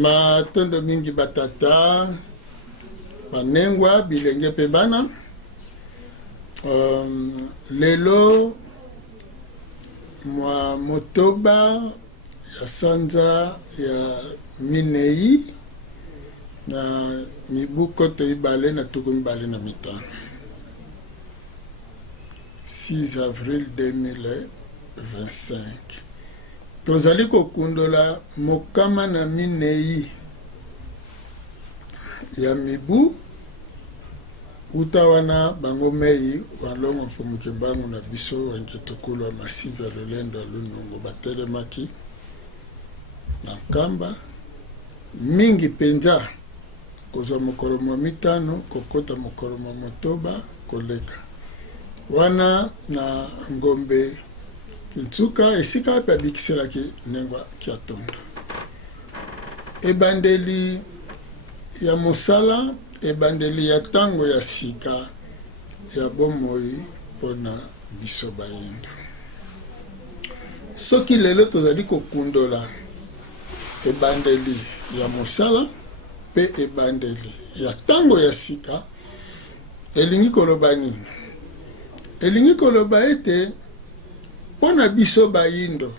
Matondo mingi batata banengwa bilenge pe bana lelo mwa motoba ya sanza ya minei na mibuko to ibale na tuku mibale na mitano 6 avril 2025 tozali kokundola mokama na minei ya mibu uta wana bango mei walongo mfumuke bangu na biso wange tokulu wa masive ya lolendo ya lunungo batelemaki na kamba mingi penza kozwa mokolo mwa mitano kokota mokolo mwa motoba koleka wana na ngombe Kintuka esika pe abikiselaki nengwa kiatondo ebandeli ya mosala ebandeli ya tango ya sika ya bomoi pona biso bayindo soki lelo tozali kokundola ebandeli ya mosala pe ebandeli ya tango ya sika elingi koloba nini elingi koloba ete pona biso bayindo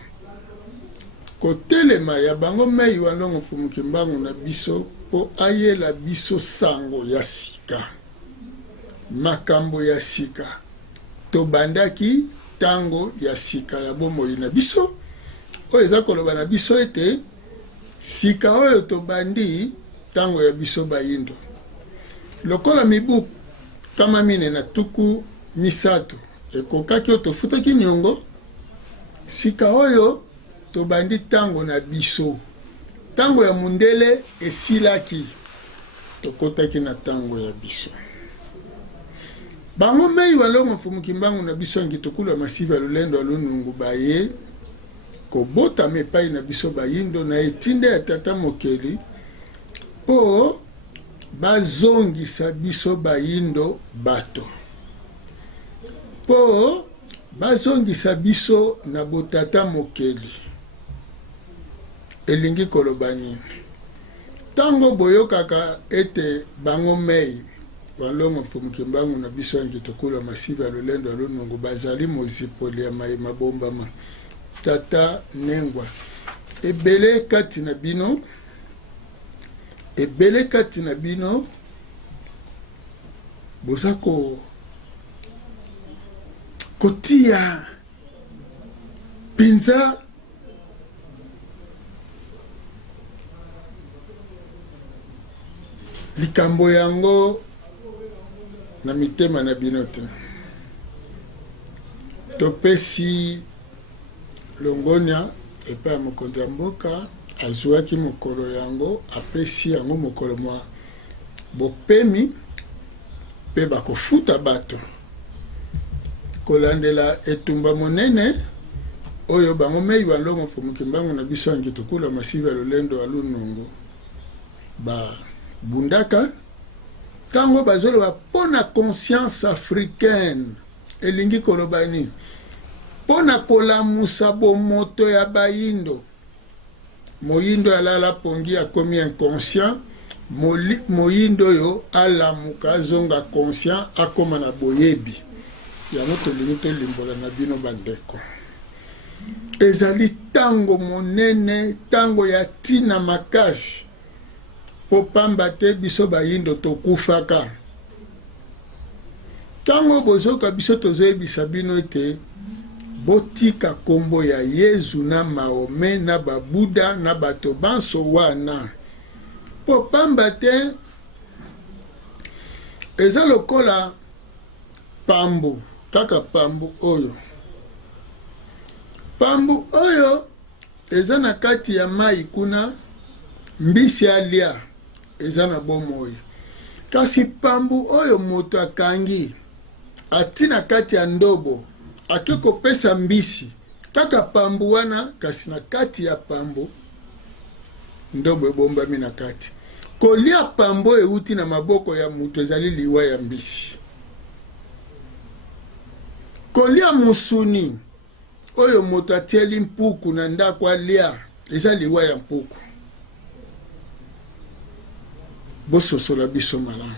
kotelema ya bango mei walongo fumuki mbangu na biso po ayela biso sango ya sika makambo ya sika tobandaki tango ya sika ya bomoi na biso oyo eza koloba na biso ete sika oyo tobandi tango ya biso bayindo lokola mibu kama mine na tuku misato ekokaki oyo tofutaki niongo sika oyo tobandi tango na biso tango ya mundele esilaki tokotaki na tango ya biso bango mei walongo mfumuki mbangu na biso ngi tokulu masiva lolendo alunungu baye kobota mepai na biso bayindo na etinde ya tata mokeli po bazongisa biso bayindo bato po bazongisa biso na botata mokeli elingi koloba nini tango boyokaka ete bango mei walongo mfumuki mbangu na biso yangi tokula masiva lolendo alunungu bazali mozipoli ya mai mabombama tata nengwa ebele kati na bino boza kotia penza likambo yango na mitema na bino te topesi longonia epa ya mokonzi ya mboka azwaki mokolo yango apesi yango mokolo mwa bopemi pe bakofuta bato kolandela etumba monene oyo bango mei walongo mfumuki mbangu na biso yangi tokula masiva lolendo alunungu bundaka tango bazoloba pona conscience africaine elingi kolobani pona kolamusa bomoto ya bayindo moyindo alala pongi akomi inconscient moyindo yo alamuka azonga conscient akoma na boyebi yango tolingi tolimbola na bino bandeko ezali tango monene tango ya tina makasi po pamba te biso bayindo tokufaka tango bozoka biso tozoyebisa bino ete botika kombo ya Yezu na Maome na babuda na bato banso wana po pamba te eza lokola pambu kaka pambu oyo eza na kati ya mai kuna mbisi alia eza na bomoi kasi pambu oyo moto akangi atina kati ya ndobo akiko pesa mbisi kaka pambu wana kasi na kati ya pambu ndobo ebombami na kati kolia pambo euti na maboko ya mutu ezali liwa ya mbisi kolia musuni oyo moto atieli mpuku na ndako alia eza liwa ya mpuku bososola biso malamu.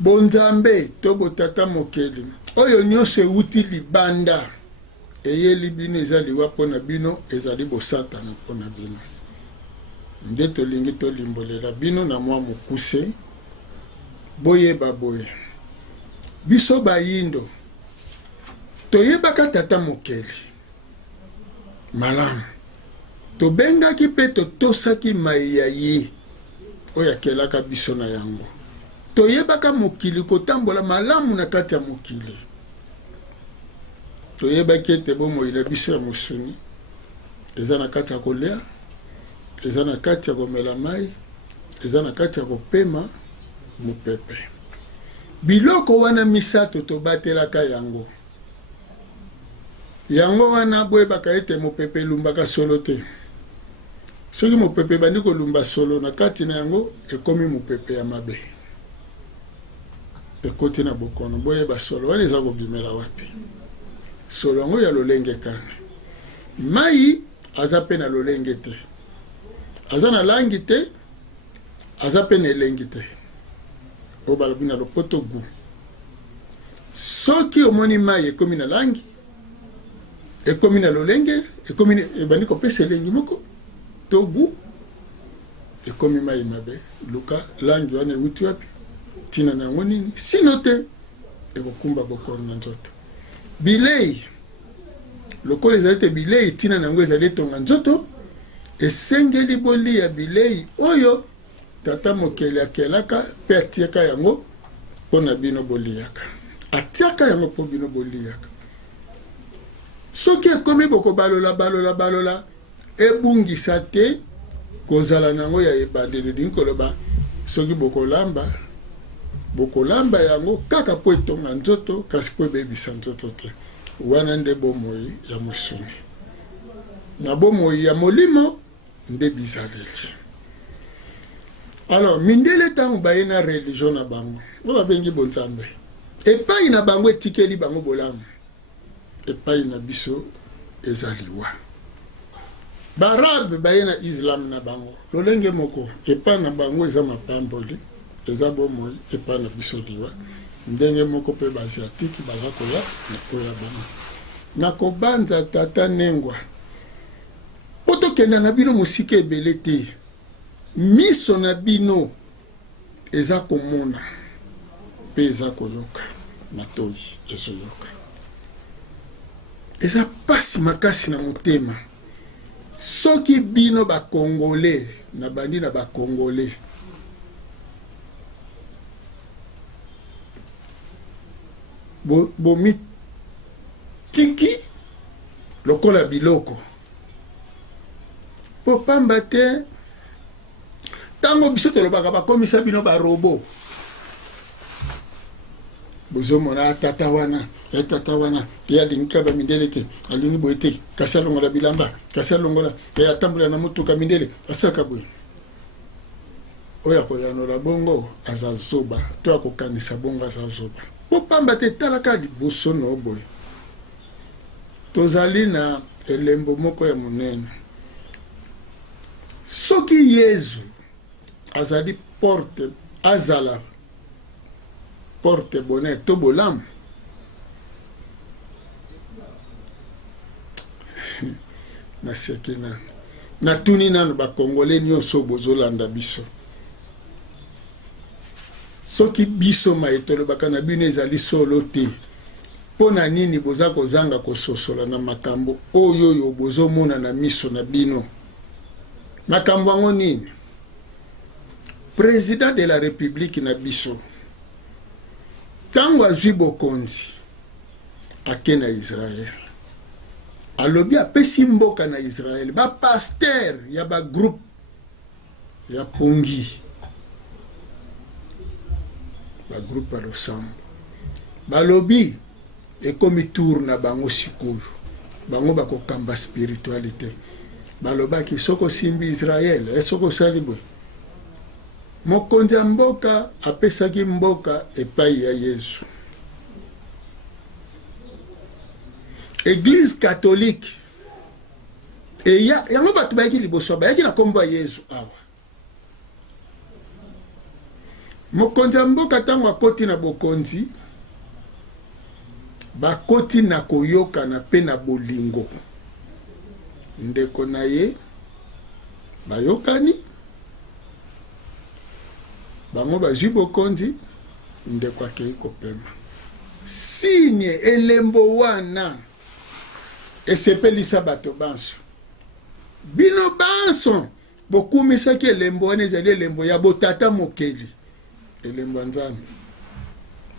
Bonzambe to botata mokeli oyo nyonso euti libanda eyeli bino ezali wa mpona bino ezali bosatana mpona bino. Nde tolingi tolimbolela bino na mwa mokuse boyeba boye biso bayindo toyebaka tata mokeli malamu, tobengaki mpe totosaki mai ya ye oyo akelaka biso na yango. Toyebaka mokili kotambola malamu na kati ya mokili. Toyebaki ete bomoi na biso ya mosuni eza na kati ya kolia, eza na kati ya komela mai, eza na kati ya kopema mopepe. Biloko wana misato tobatelaka yango. Yango wana boyebaka ete mopepe lumbaka solo te. Soki mopepe bandi kolumba solo na kati na yango ekomi mopepe ya mabe. Ekoti na bokono boyeba solo wana eza kobimela wapi. Solo yango ya lolenge kana. Mai aza pe na lolenge te. Aza na langi te, aza pe na elengi te. Obalobi na lopoto gu. Soki omoni mai ekomi na langi, ekomi na lolenge, ekomi ebandi kopesa elengi moko, to gu, ekomi mai mabe. Luka langi wana euti wapi? Tina na yango nini? Sino te ekokumba bokono na nzoto. Bilei lokola ezali te bilei tina na yango ezali etonga nzoto, esengeli bolia bilei oyo tata mokeli akelaka mpe atiaka yango mpo na bino boliaka. Atiaka yango mpo bino boliaka. Soki ekomi balola ebungisa te kozala nango ya ebandeli dingi koloba soki bokolamba yango kaka po etonga nzoto kasi po ebebisa nzoto te. Wana nde bomoi ya mosuni. Na bomoi ya molimo nde bizaleli. Alors, mindele tango baye na religion na bango. Oba bengi bonzambe. Epai na bango etikeli bango bolamu. Epai na biso ezaliwa. Barabe baye na Islam na bango. Lolenge moko. Epai na bango eza mapamboli. Eza bomoi epai na biso liwa. Ndenge moko pe basiatiki bazakoya na koya bango. Nakobanza tata nengwa. Poto kenda na bino musike ebele te. Miso na bino eza komona pe eza koyoka matoi ezoyoka. Eza pasi makasi na motema. Soki bino ba Congolais na bandi na ba Congolais bomi tiki lokola biloko po pamba te tango biso tolobaka bakomisa bino ba robot bozomona tata wana ya linka ba mindele te alingi boete kasi alongola bilamba kasi alongola ya tambula na mutuka mindele asaka boye oya koyanola bongo azazoba to akokanisa bongo azazoba po pamba te talaka liboso no boye tozali na elembo moko ya monene. Soki Yesu azali azala porte bonheur to bolamu naseki nanu natuni nanu bakongole nyonso bozolanda biso. Soki biso maitolobaka na bino ezali solo te, pona nini boza kozanga kososola na makambo oyo bozomona na miso na bino? Makambo yango nini? Président de la République na biso tango azwi bokonzi ake na Israël, alobi apesi mboka na Israël, ba pasteur ya ba groupe ya pongi, ba groupe alosambo balobi ekomi tour na bango sikoyo, bango bakokamba spiritualité. Balobaki soko simbi Israël esoko salibwe mokonzi ya mboka apesaki mboka epai ya Yesu. Église catholique Et yango bato bayaki liboso bayaki na kombo ya Yesu awa. Mokonzi ya mboka ntango akoti na bokonzi bakoti na koyokana mpe na bolingo. Ndeko na ye bayokani bango bazwi bokonzi, ndeko akei kopema. Signe elembo wana esepelisa bato banso. Bino banso bokumisaki elembo wana ezali elembo ya botata mokeli. Elembo ya Nzambe.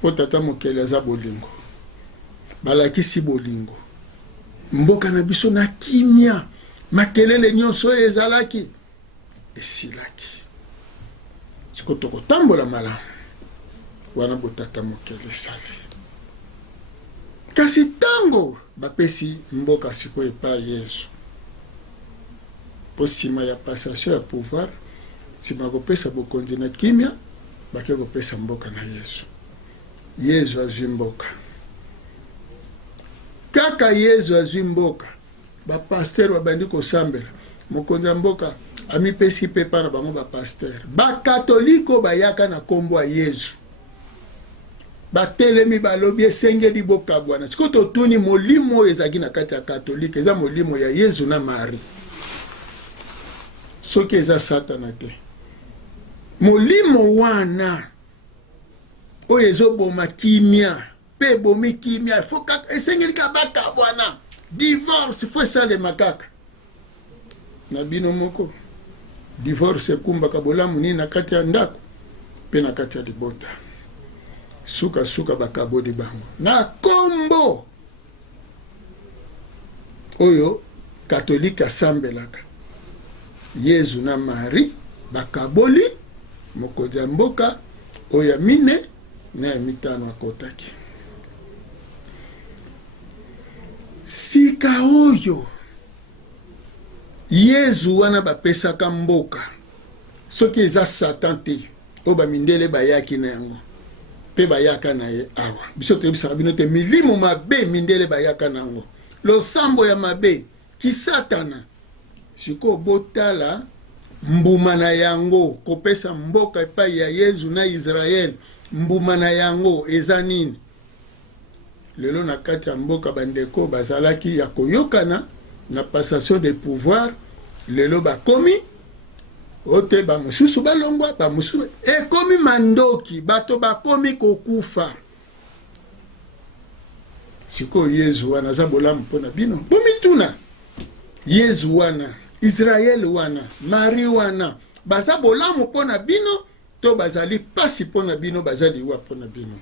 Botata mokeli aza bolingo. Balakisi bolingo. Mboka na biso na kimia. Makelele nyonso ezalaki esilaki. Siko toko tambola malamu. Wana botata mokeli sali. Kasi tango bapesi mboka siko epa Yesu. Po sima ya passation ya pouvoir, sima kopesa bokonzi na kimia, bake kopesa mboka na Yesu. Yesu azwi mboka. Kaka Yesu azwi mboka, ba pasteur babandi kosambela. Mokonzi ya mboka amipesi pepa na bango ba pasteur. Ba katoliko bayaka na kombo ya Yesu. Batelemi balobi esengeli boka bwana. Siko totuni molimo ezaki na kati ya katolike, eza molimo ya Yesu na Marie. Soki eza Satana te. Molimo wana oyo ezoboma kimia, pe bomi kimia, foka esengeli ka baka bwana. Divorce fo sale makaka. Na bino moko. Divorce kumbaka bolamu ni na kati ya ndako, pe na kati ya libota. Suka suka bakabodi bango. Na kombo oyo katolika sambelaka. Yesu na Marie bakaboli mokonzi ya mboka oya mine na ya mitano akotaki. Sika oyo Yesu wana bapesaka mboka. Soki eza Satan te, o ba mindele bayaki na yango. Pe bayaka na ye awa. Biso tebisaka bino te milimo mabe mindele bayaka na yango. Losambo ya mabe ki Satana. Siko botala mbuma na yango kopesa mboka epai ya Yesu na Israel. Mbuma na yango eza nini? Lelo na kati ya mboka bandeko bazalaki ya koyokana na passation de pouvoir. Lelo bakomi ote ba mususu balongwa ba mususu ekomi mandoki bato bakomi kokufa. Siko Yesu wana za bolamu mpona bino bomituna. Yesu wana Israel wana Marie wana baza bolamu mpona bino to bazali pasi mpona bino bazali wa mpona bino.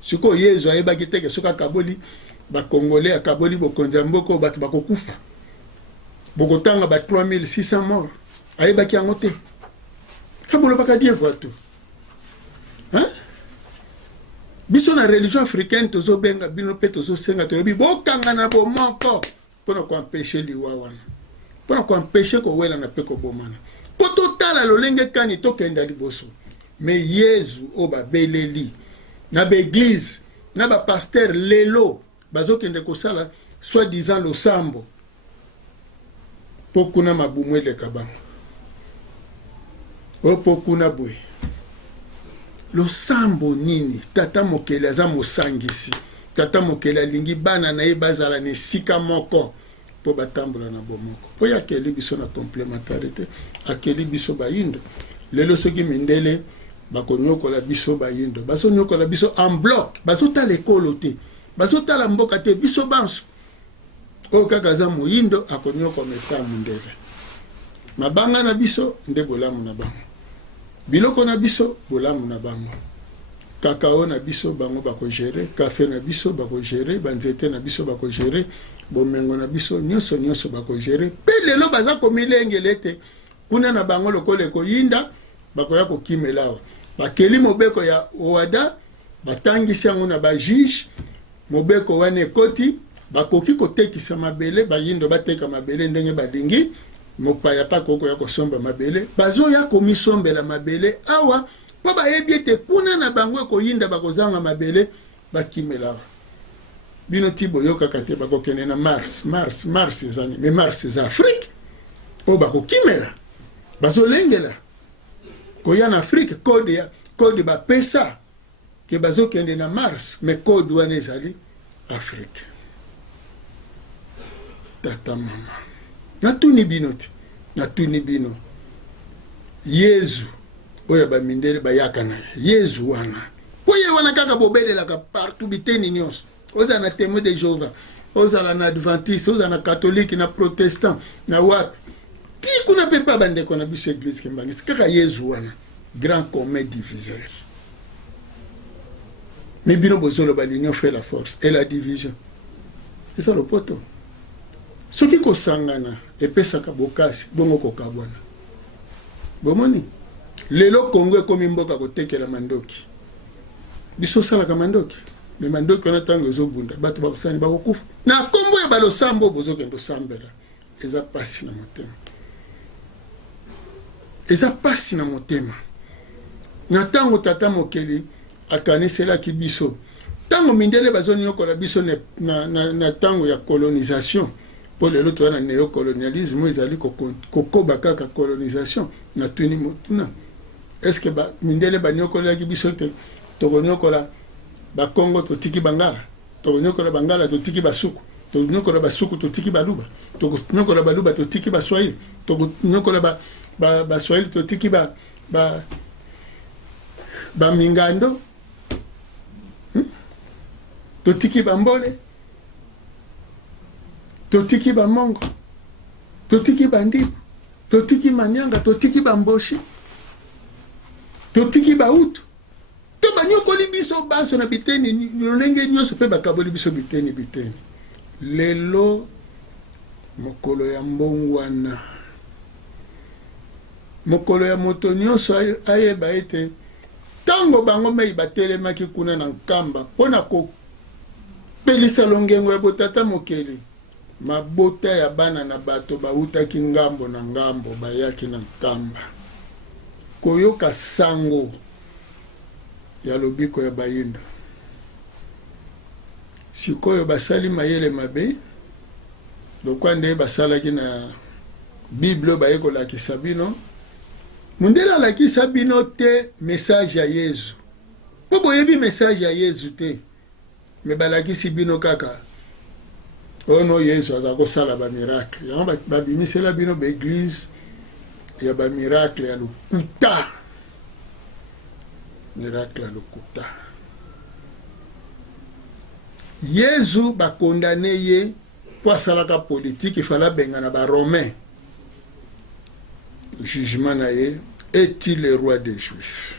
Siko Yesu ayebaki teke soka kaboli ba Congolais akaboli bokonza mboko bato bakokufa. Bokotanga ba 3600 morts. Ayebaki yango te. Kabolo baka die voito. Hein? Biso na religion africaine tozo benga bino pe tozo senga tobi bokanga na bomoko pona ko empêcher liwa wana. Pona ko empêcher ko wela na pe ko bomana. Poto tala lolenge kani to kenda liboso. Mais Yesu oba beleli na ba église na ba pasteur lelo bazo kende ko sala soi-disant lo sambo. Pokuna mabumwele kabango. Opokuna bwe. Lo sambo nini? Tata mokele aza mosangisi. Tata mokele alingi bana na ye bazala ne sika moko po batambola na bomoko. Po ya keli biso na complémentarité, akeli biso bayindo. Lelo soki mindele bakonyokola biso bayindo. Baso nyokola biso en bloc. Baso tala ekolo te. Baso tala mboka te biso banso. O kaka za moyindo akonyoko meta mundele. Mabanga na biso nde bolamu na bango. Biloko na biso bolamu na bango. Kakao na biso bango bako gérer, café na biso bako gérer, banzete na biso bako gérer, bomengo na biso nyonso bako gérer. Pe lelo baza komilengele te. Kuna na bango lokole ko yinda bako ya kokimelawa. Bakeli mobeko ya OADA batangisi yango na ba juge mobeko wane koti bakoki kotekisa mabele bayindo bateka mabele ndenge balingi. Mopaya pa koko ya kosomba mabele bazo ya komisombela mabele awa po bayebi ete kuna na bango koyinda bakozanga mabele bakimela bino tibo yoka kate bakokene na Mars ezani mais Mars eza Afrique o bakokimela bazolengela koya na Afrique code ba pesa ke bazokende na Mars mais code wana ezali Afrique. Tata mama natuni bino te natuni bino Yesu oya ba mindele bayaka na Yesu wana oye wana kaka bobelelaka partout biteni nyonso oza na témoin de Jéhovah ozala na adventiste ozala na catholique na protestant na wapi ti kuna pe pa bandeko na biso église kembangisi kaka Yesu wana grand commun diviseur. Mais bino bozoloba l'union fait la force et la division. C'est ça le poto. Ce qui kosangana epesaka bokasi bongo kokabwana. Bomoni lelo Congo ekomi mboka kotekela mandoki. Biso salaka mandoki. Mais mandoki on tango ezobunda bato bakosani bakokufa. Na kombo ya balosambo bozokendo sambela. Eza pasi na motema. Eza pasi na motema. Na tango tata mokeli akanisela ki biso. Tango mindele bazoni yokola biso na tango ya colonisation. Pour les autres, le néocolonialisme, ils allaient kokoba kaka colonisation. Na tuni motuna. Est-ce que mindele ba néocolonialisme ki biso te tokonyokola ba Congo to tiki bangala. Tokonyokola bangala to tiki basuku. Tokonyokola basuku to tiki baluba. Tokonyokola baluba to tiki baswahili. Tokonyokola ba swahili to tiki ba mingando. Totiki bambole, totiki bamongo, totiki bandibu, totiki manyanga, totiki bamboshi, totiki bautu. To banyokoli biso baso na biteni, nolenge nyoso pe bakaboli biso biteni. Lelo mokolo ya mbongwana. Mokolo ya moto nyoso ayeba ete tango bango mei batelemaki kuna na nkamba pona ko pelisa longengo ya botata mokeli mabota ya bana na bato bautaki ngambo na ngambo bayaki na nkamba koyoka sango ya lobiko ya bayinda sikoyo basali mayele mabe lokwa nde basalaki na Bible bayekolakisa bino mundela lakisa bino te message ya Yesu po boyebi message ya Yesu te me balakisi bino kaka ono Yesu aza kosala ba miracle yango babimisela bino ba église ya ba miracle ya lokuta miracle ya lokuta Yesu ba condamné ye po asalaka politique ifala benga na ba romain jugement na ye est-il le roi des juifs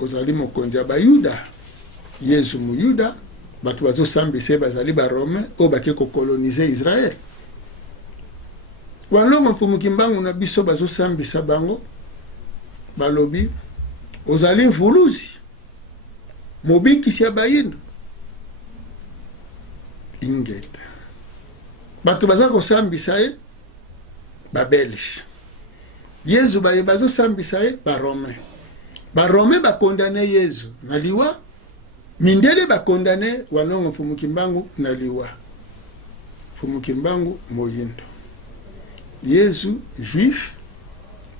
ozali mokonzi ya bayuda Yesu muyuda batu bazo sambise bazali ba Rome o bake ko coloniser Israël walongo mfumuki mbangu na biso bazo sambisa bango balobi ozali mvuluzi mobikisi ya bayindo ingeta batu baza ko sambisa ye ba belge Yesu bazo sambisa ye ba Rome ba condamné Yesu na liwa mindele ba condamné walongo mfumuki mbangu na liwa mfumuki mbangu moyindo Yesu juif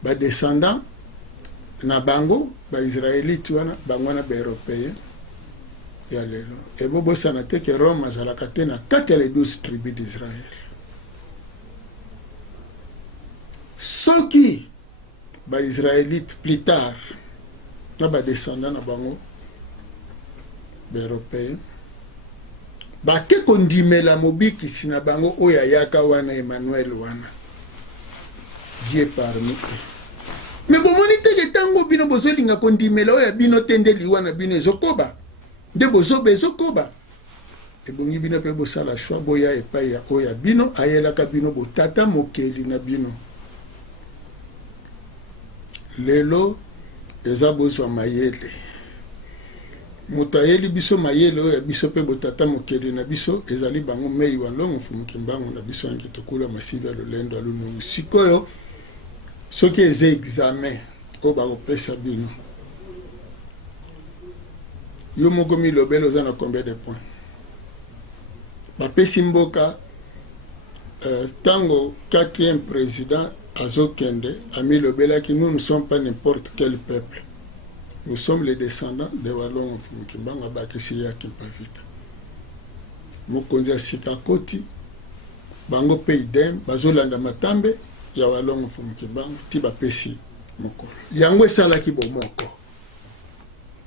ba descendant na bango ba israélite wana bangwana ba européen ya lelo ebo bosana te ke Rome azalaka te na kati ya les 12 tribus d'Israël soki ba israélite plus tard na ba descendant na bango européen bake kondimela mobikisi na bango oya yaka wana Emmanuel wana Dieu parmi eux mais bomoni teke tango bino bozolinga kondimela oya bino tendeli wana bino ezokoba nde bozoba ezokoba ebongi bino pe bosala choix boya epai ya oya bino ayelaka bino botata mokeli na bino lelo eza bozwa mayele moto ayeli biso mayele oyo ya biso pe botata mokeli na biso ezali bango mei walongo mfumuki mbangu na biso yangi tokula masibi ya lolendo alunungu sikoyo soki eza examen oyo bakopesa bino yo moko milobele oza na combien de points bapesi mboka Tango 4e président Azokende a mis le belaki, nous ne sommes pas n'importe quel peuple. Nous sommes les descendants de Walongo Fumukimbanga Bakisi ya Kimpavita. Mokonzi asika koti bango pe idem bazolanda matambe ya Walongo Fumukimbanga ti bapesi mokolo. Yango esalaki bomoko.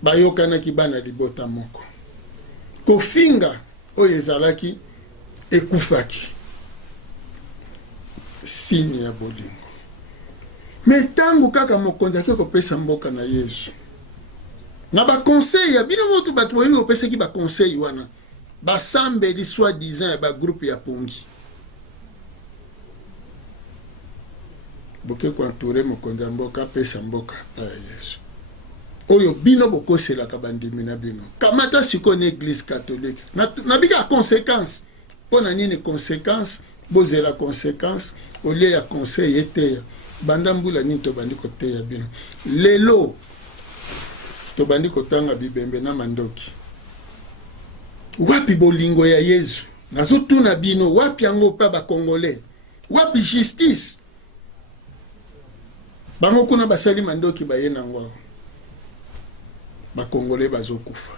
Bayokanaki bana libota moko. Kofinga oyo ezalaki ekufaki. Signe ya bolingo. Me tangu kaka mokonzi akiko kopesa mboka na Yesu. Na ba conseil ya bino moto bato boyini kopesa ki ba conseil wana. Ba sambeli soi-disant ba groupe ya pongi. Boke ko entouré mokonzi mboka pesa mboka pa Yesu. Oyo bino bokosela ka bandimi na bino. Kamata siko na église catholique. Na bika conséquence. Pona nini conséquence? Boze la conséquence au lieu ya conseil était bandambula ni to bandiko te ya bino lelo to bandiko tanga bibembe na mandoki wapi bolingo ya Yesu nazo tuna bino wapi yango pa ba congolais wapi justice bango kuna basali mandoki bayena ngwa ba congolais bazokufa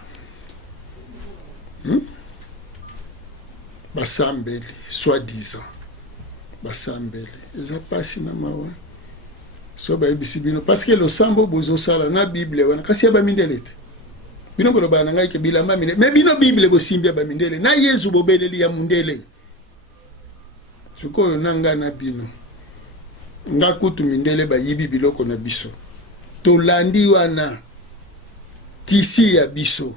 basambeli soi-disant basambeli eza pasi na mawa so bayebisi bino parce que le sambo bozosala na bible wana kasi ya bamindele te bino boloba na ngai ke bilamba mindele mais bino bible bosimbi ya bamindele na Yesu bobeleli ya mundele sikoyo nanga na bino nga kutu mindele bayibi biloko na biso tolandi wana tisi ya biso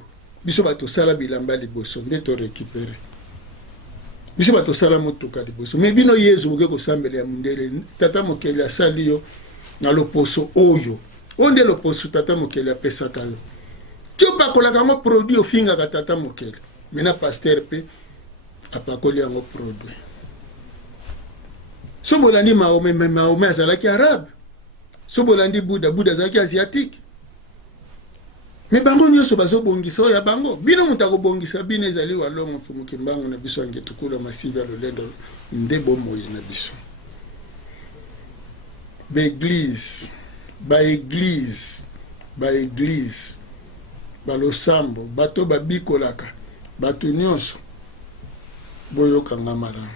batosala bilamba liboso nde to récupérer biso batosala motuka liboso me bino Yesu boke kosambela ya mundele tata mokeli asali yo na loposo oyo onde loposo tata mokeli apesaka yo tio bakolaka ngo produit ofingaka tata mokeli mena pasteur pe apakoli yango produit so bolandi Mahome azalaki arabe so bolandi Buddha azalaki asiatique me bango nyonso bazobongisa oyo ya bango bino mutu akobongisa bino ezali Walongo Fumukimbangu na biso ange tukula masivi ya lolendo nde bomoi na biso baeglise balosambo bato babikolaka bato nyonso boyokanga malamu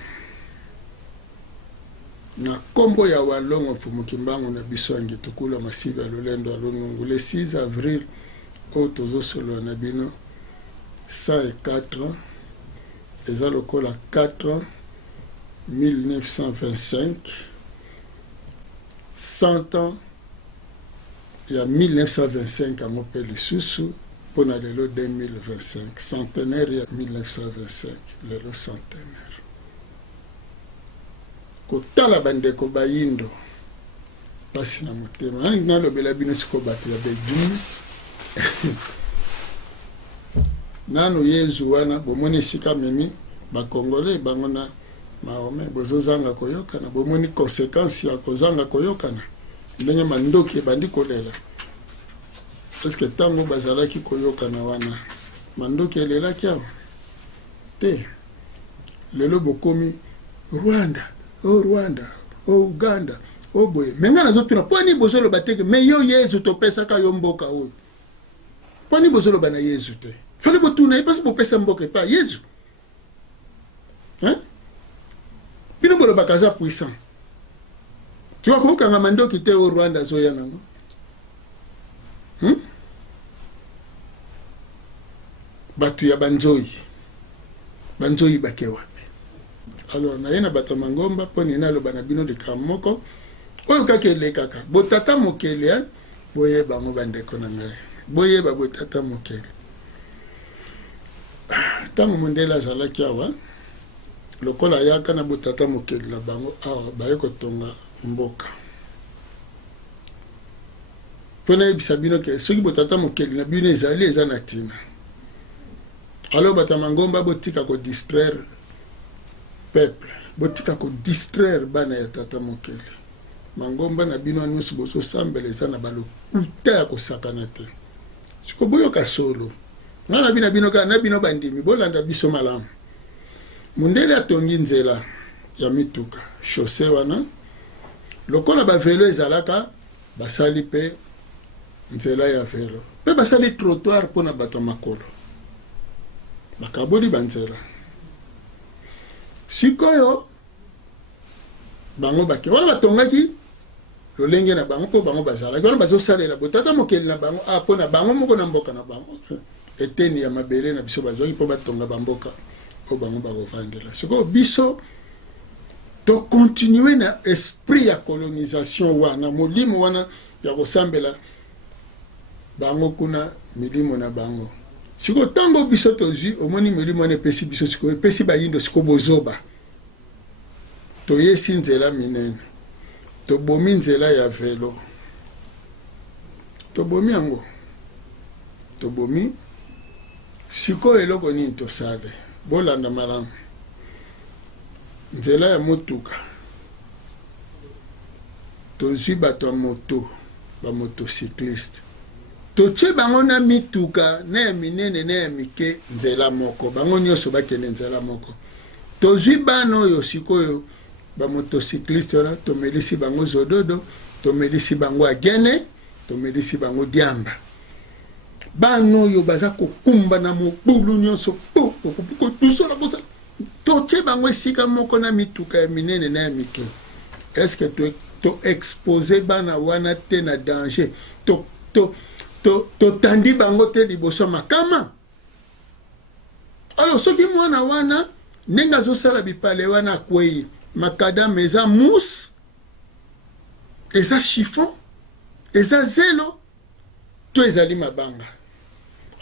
na kombo ya Walongo Fumukimbangu na biso ange tukula masivi ya lolendo ya lonungu le 6 avril Otozo solo na bino 104 ans eza lokola 4 ans 1925 100 ans ya 1925 ango pe lisusu pona lelo 2025 centenaire ya 1925 lelo centenaire kotala bandeko bayindo pasi na motema ani nalobela bino siko bato ya baeglise nanu Yesu wana bomoni esika memi bakongole bango na Mahome bozozanga koyokana bomoni conséquence ya kozanga koyokana ndenge mandoki ebandi kolela parce que tango bazalaki koyokana wana mandoki elelaki awa te lelo bokomi Rwanda o Uganda o boye menga nazotuna poni bozolo bateke me yo Yesu topesaka yo mboka oyo poni bozolo bana Yesu te fale botuna ipasi bopesa mboka pa Yesu hein bino bolo bakaza puissant tu vas kokanga mandoki te o Rwanda zo yanango batu ya banzoi bake wapi alors na yena bata mangomba poni na loba na bino de kamoko oyo kakele kaka botata mokele boye bango bandeko na ngai boye ba botata mokele tango mondela azalaki awa lokola yaka na botata mokele na bango awa baye kotonga mboka pona ebisa bino ke soki botata mokele na bino ezali eza na tina alors bata mangomba botika ko distraire peuple botika ko distraire bana ya tata mokele mangomba na bino nyonso boso sambela eza na balo uta ya kosakana te siko boyoka solo ngana bino ka na bino bandimi bolanda biso malamu mundele atongi nzela ya mituka chaussée wana lokola ba vélo ezalaka basali pe nzela ya vélo pe basali trottoir pona bato makolo bakaboli banzela sikoyo bango bake wana batongaki lolenge na bango po bango bazalaki wana bazosalela botata mokeli na bango pona bango moko na mboka na bango eteni ya mabele na biso bazwaki mpo batonga bamboka oyo bango bakovandela sikoyo biso tokontinue na esprit ya colonisation wana molimo wana ya kosambela bango kuna milimo na bango sikoyo ntango biso tozwi omoni milimo wana epesi biso sikoyo epesi bayindo sikoyo bozoba toyesi nzela minene tobomi nzela ya velo tobomi yango tobomi sikoyo eloko nini tosale bolanda malamu nzela ya motuka tozwi bato ya moto bamotocycliste totie bango na mituka na ya minene na ya mike nzela moko bango nyonso bakende nzela moko tozwi bana oyo sikoyo bamotocycliste wana tomelisi bango zododo tomelisi bango agene tomelisi bango diamba bana oyo baza kokumba na mobulu nyonso kotusola kosala totie bango esika moko na mituka ya minene na ya mike eske to expose bana wana te na danger totandi bango te liboso makama alors soki mwana wana ndenge azosala bipale wana akwei makadame eza mousse eza chiffon eza zelo to ezali mabanga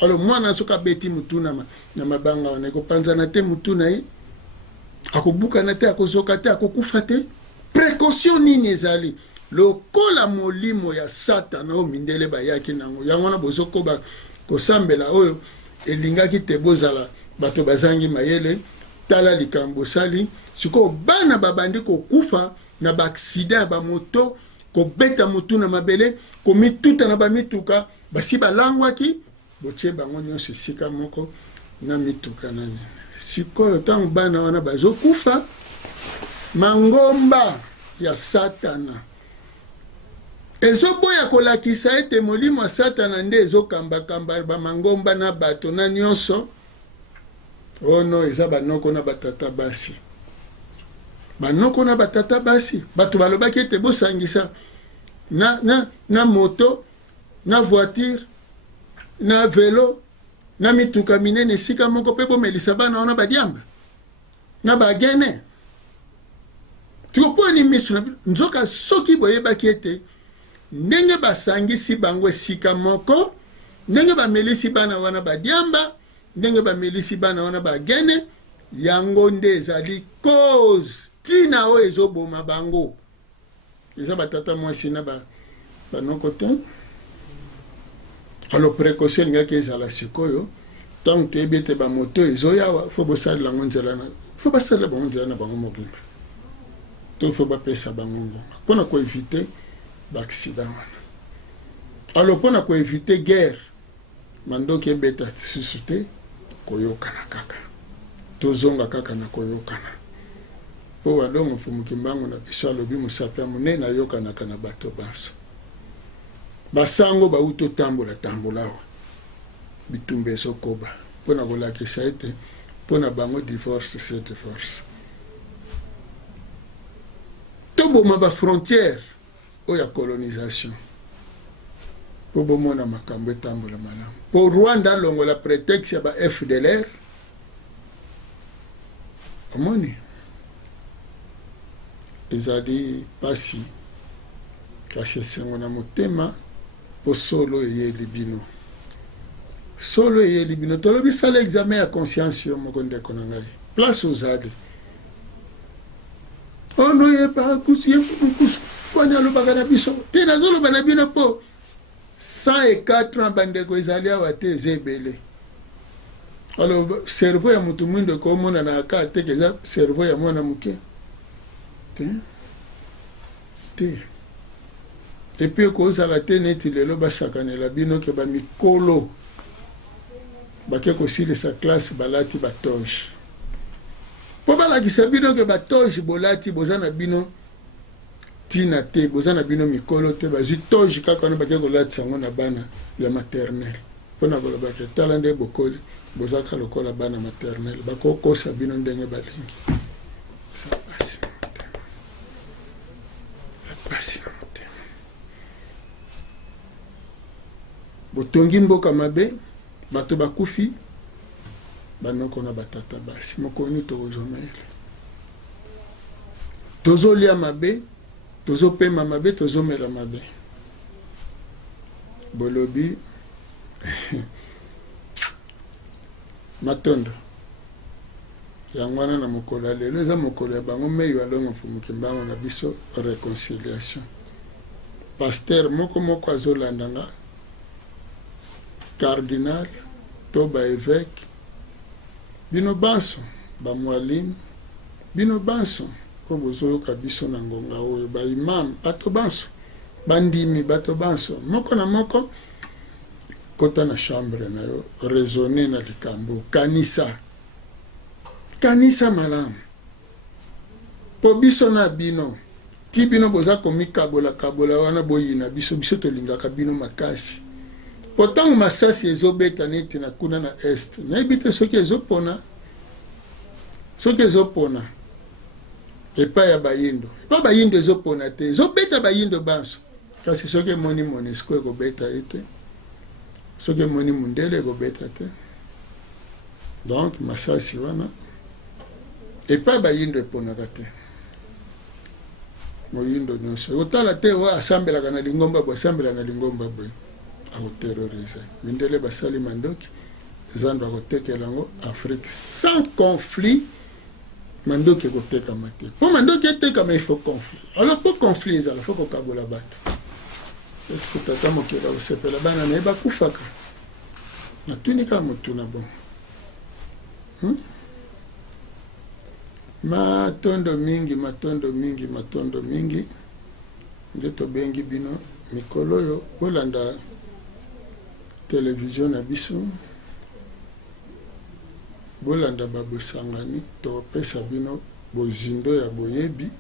alors mwana soki abeti mutu na mabanga wana ekopanzana te mutu na ye akobukana te akozoka te akokufa te précaution nini ezali lokola molimo ya satana oyo mindele bayaki nango yango wana bozokoba kosambela oyo elingaki te bozala bato bazangi mayele tala likambo sali sikoyo bana babandi kokufa na baaksida ya bamoto kobeta mutu na mabele komituta na bamituka basi balangwaki botie bango nyonso esika moko na mituka nani sikoyo ntango bana wana bazokufa mangomba ya satana ezoboya kolakisa ete molimo ya satana nde ezokambakamba bamangomba na bato na nyonso ono eza banoko na batata basi banoko na batata basi bato balobaki ete bosangisa na moto na voiture na velo na mituka minene esika moko mpe bomelisa bana wana badiamba na bagene tikoponi misu na nzoka soki boyebaki ete ndenge basangisi bango esika moko ndenge bamelisi bana wana badiamba ndenge bamelisi bana wana bagene yango nde ezali cause tina oyo ezoboma bango eza batata mwasi na banoko te alors précaution elingaki ezala sikoyo ntango toyebi ete bamoto ezoyawa fo bosalela yango nzela fo basalela bango nzela na bango mobimba to fo bapesa bango ngoma mpona koevite baaksida wana alors mpona koevite guerre mandoki ebeta susu te koyokana kaka tozonga kaka na koyokana mpo wadongo mfumuki mbango na biso alobi mosapi ya monene ayokanaka na bato baso basango bauto tambola awa bitumba ezokoba mpona kolakisa ete mpona bango divorce c'est divorce toboma bafrontière oyo ya colonisation mpo bomona makambo etambola malamu mpo rwanda alongola prétexte ya ba FDLR omoni ezali pasi kasi esengo na motema mpo solo eyeli bino solo eyeli bino tolobi sala examen ya conscience yo moko ndeko na ngai place ozali ono yeba kusu kwani alobaka na biso te nazoloba na bino mpo 104 ans bandeko ezali awa te eza ebele alors cerveau ya mutu mwindo ekomona na aka teke eza cerveau ya mwana moke te epuis ekozala te neti lelo basakanela bino ke bamikolo bake kosilisa classe balati batoge po balakisa bino ke batoji bolati boza na bino tina te, boza na bino mikolo te, bazwi toji kaka wana bake kolatisa yango na bana ya maternel mpona kolobaka tala nde bokoli bozaka lokola bana maternel bakokosa bino ndenge balingi. Eza pasi na motema, pasi na motema. Botongi mboka mabe, bato bakufi banoko na batata basi mokoni tokozomela, tozolia mabe, tozopema mabe, tozomela mabe. Bolobi matondo yango wana na mokolo ya lelo eza mokolo ya bango meyo alongo mfumuki mbango na biso réconciliation. Pasteur moko azolandanga, cardinal to baévêque, bino banso bamwalimu, bino banso po bozoyoka biso na ngonga oyo, baimam bato banso, bandimi bato banso, moko na moko kota na chambre na yo, raisonner na likambo, kanisa malamu po biso na bino, ti bino boza komikabola wana boyina biso tolingaka bino makasi. Potango masasi ezobeta neti na kuna na est, nayebi te soki ezopona epa ya bayindo, epa bayindo ezopona te, ezobeta bayindo banso, kasi soki emoni MONUSCO ekobeta ete, soki emoni mundele ekobeta te. Donc masasi wana epa bayindo eponaka te, moyindo nyonso otala te oyo asambelaka na lingomba bo, asambela na lingomba boye akoterrorize. Mindele basali mandoki zando akotekela yango Afrique sans conflit, mandoki ekotekama te. Po mandoki etekama il faut conflit. Alors po conflit ezala faut kokabola bato. Est-ce que tata mokela osepela bana na eba kufaka na tunika motuna bon matondo mingi nde tobengi bino mikolo oyo bolanda television na biso, bolanda babosangani, topesa bino bozindo ya boyebi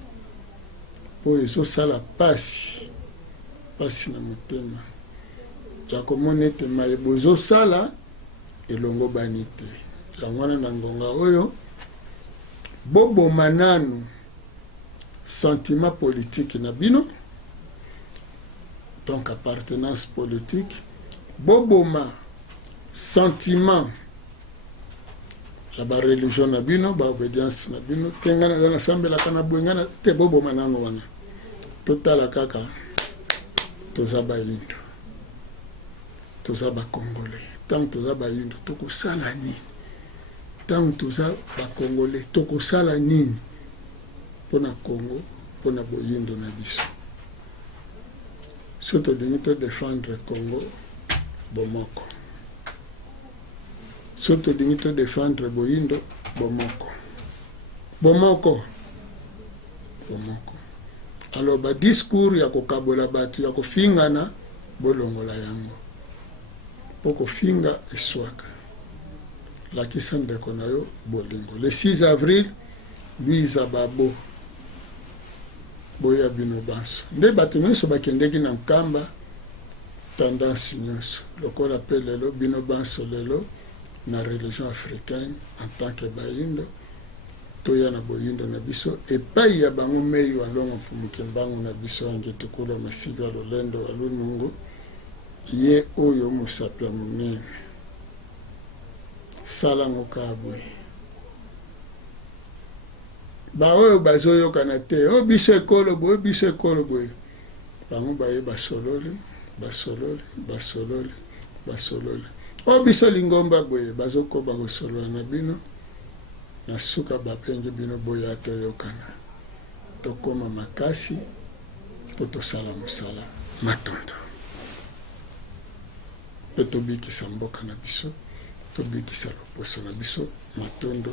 po ezosala pasi na motema ya komona ete maye bozosala elongo bani te. Yango wana na ngonga oyo boboma nanu sentiment politique na bino, donc appartenance politique, boboma sentiment ya ba religion na bino, ba obedience na bino, tengana na sambela kana bwengana te boboma nanu wana. Totala kaka toza bayindo, toza ba congolais, tant toza bayindo tokosala nini, tant toza ba congolais tokosala nini pona Congo, pona boyindo na biso. So tolingi to défendre Congo bomoko, so tolingi to défendre boyindo bomoko. Alors ba discours ya kokabola batu ya kofingana bolongola yango poko finga eswaka lakisa ndeko na yo bolingo. Le 6 avril Louise Babo boya bino banso nde bato nyonso bakendeki na nkamba tendance nyonso lokola pe lelo bino banso lelo na religion africaine en tant que bayindo toya na boyindo na biso epai ya bango meyo alongo mfumuki mbangu na biso yange tukula masivi ya lolendo wa lunungu ye oyo mosapi ya monene salango kabwe ba oyo bazoyokana te o biso ekolo boye bango baye basololi o biso lingomba boye bazokoba kosolola na bino na suka bapengi bino boya toyokana tokoma makasi po tosala mosala matondo pe tobikisa mboka na biso, tobikisa loposo na biso matondo.